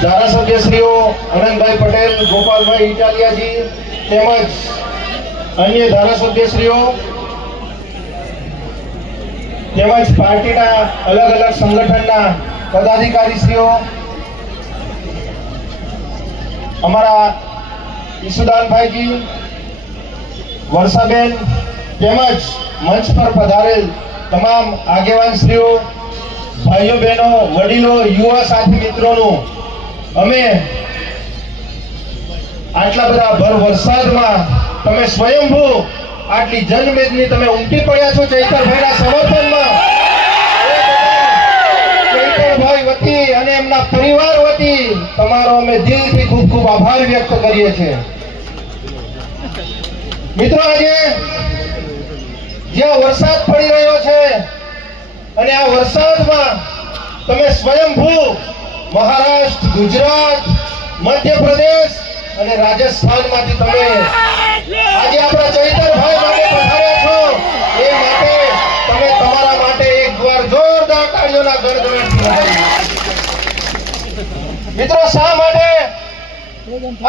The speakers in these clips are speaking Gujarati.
ધારાસભ્યશ્રીઓ આનંદભાઈ પટેલ, ગોપાલભાઈ ઇટાલિયાજી તેમજ અન્ય ધારાસભ્યશ્રીઓ તેમજ પાર્ટીના અલગ અલગ સંગઠનના પદાધિકારીશ્રીઓ, અમારા ઈસુદાનભાઈજી, વર્ષાબેન તેમજ મંચ પર પધારેલ તમામ આગેવાનશ્રીઓ, ભાઈઓ બહેનો, વડીલો, યુવા સાથી મિત્રોનું અમે આટલા બધા ભર વરસાદમાં તમે સ્વયંભૂ આટલી જનમેદની તમે ઉમટી પડ્યા છો ચૈતરભાઈના સમર્થનમાં. ચૈતરભાઈ વતી અને એમના પરિવાર વતી તમારો અમે દિલથી ખૂબ ખૂબ આભાર વ્યક્ત કરીએ છીએ. મિત્રો, આજે જ્યાં વરસાદ પડી રહ્યો છે અને આ વરસાદમાં તમે સ્વયંભૂ મહારાષ્ટ્ર, ગુજરાત, મધ્યપ્રદેશ અને રાજસ્થાનમાંથી તમે આજે આપણા ચૈતરભાઈ માટે પધાર્યા છો. એ માટે તમે તમારા માટે એકવાર જોરદાર તાળીઓના ગણગણાટથી વધાવીએ. મિત્રો, શા માટે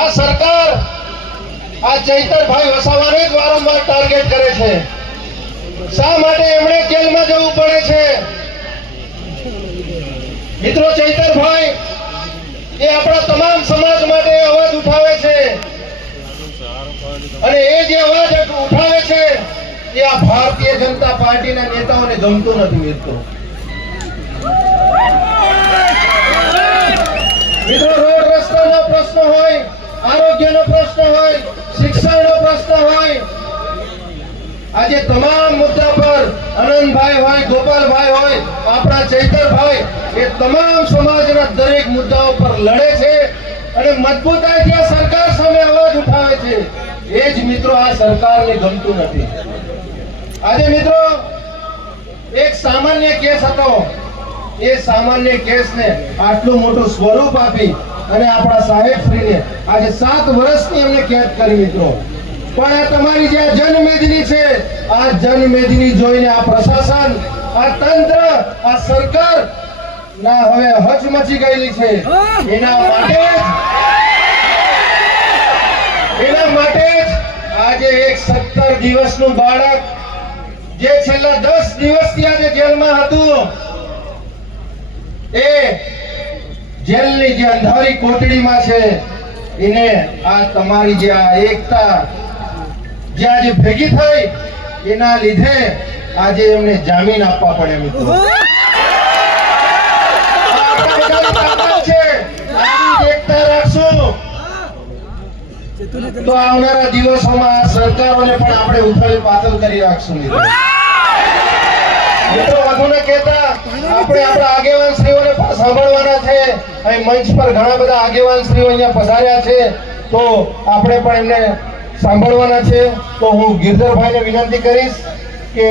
આ સરકાર આ ચૈતરભાઈ વસાવાને જ વારંવાર ટાર્ગેટ કરે છે? શા માટે એમણે જેલમાં જવું પડે છે? મિત્રો, ચૈતરભાઈ એ આપણા તમામ સમાજ માટે અવાજ ઉઠાવે છે અને એ જે અવાજ ઉઠાવે છે એ આ ભારતીય જનતા પાર્ટીના નેતાઓને ગમતું નથી. મિત્રો, રોડ રસ્તાનો પ્રશ્ન હોય, આરોગ્યનો પ્રશ્ન હોય, શિક્ષણનો પ્રશ્ન હોય, આજે તમામ મુદ્દા પર આનંદભાઈ હોય, ગોપાલભાઈ હોય, આપણા ચૈતરભાઈ એ તમામ સમાજના દરેક મુદ્દાઓ પર લડે છે અને મજબૂતાઈથી આ સરકાર સામે અવાજ ઉઠાવે છે. એ જ મિત્રો આ સરકારને ગમતું નથી. આજે મિત્રો, એક સામાન્ય કેસ હતો, એ સામાન્ય કેસને આટલું મોટું સ્વરૂપ આપી અને આપણા સાહેબશ્રીને આજે 7 વર્ષની એમને કેદ કરી. મિત્રો, પણ આ તમારી જે જનમેદની છે, આ જનમેદની જોઈને આ પ્રશાસન, આ તંત્ર, આ સરકાર ના હવે હચમચી ગયેલી છે. એના માટે જ આજે એક 17 દિવસનું બાળક જે છેલ્લા 10 દિવસથી આજે જેલમાં હતું, એ જેલની જે અંધારી કોટડીમાં છે, એને આ તમારી જે આ એકતા જે આજે ભેગી થઈ એના લીધે આજે એમને જામીન આપવા પડે. મિત્રો, તો આવનારા દિવસોમાં આ સરકારોને પણ આપણે ઉથલ પાથલ કરી રાખશું. મિત્રો, વધુ ન કહેતા આપણે આપણા આગેવાનશ્રીઓને પણ સાંભળવાના છે. અહીં મંચ પર ઘણા બધા આગેવાનશ્રીઓ અહીંયા પધાર્યા છે, તો આપણે પણ એમને સાંભળવાના છે. તો હું ગિરધરભાઈને વિનંતી કરીશ કે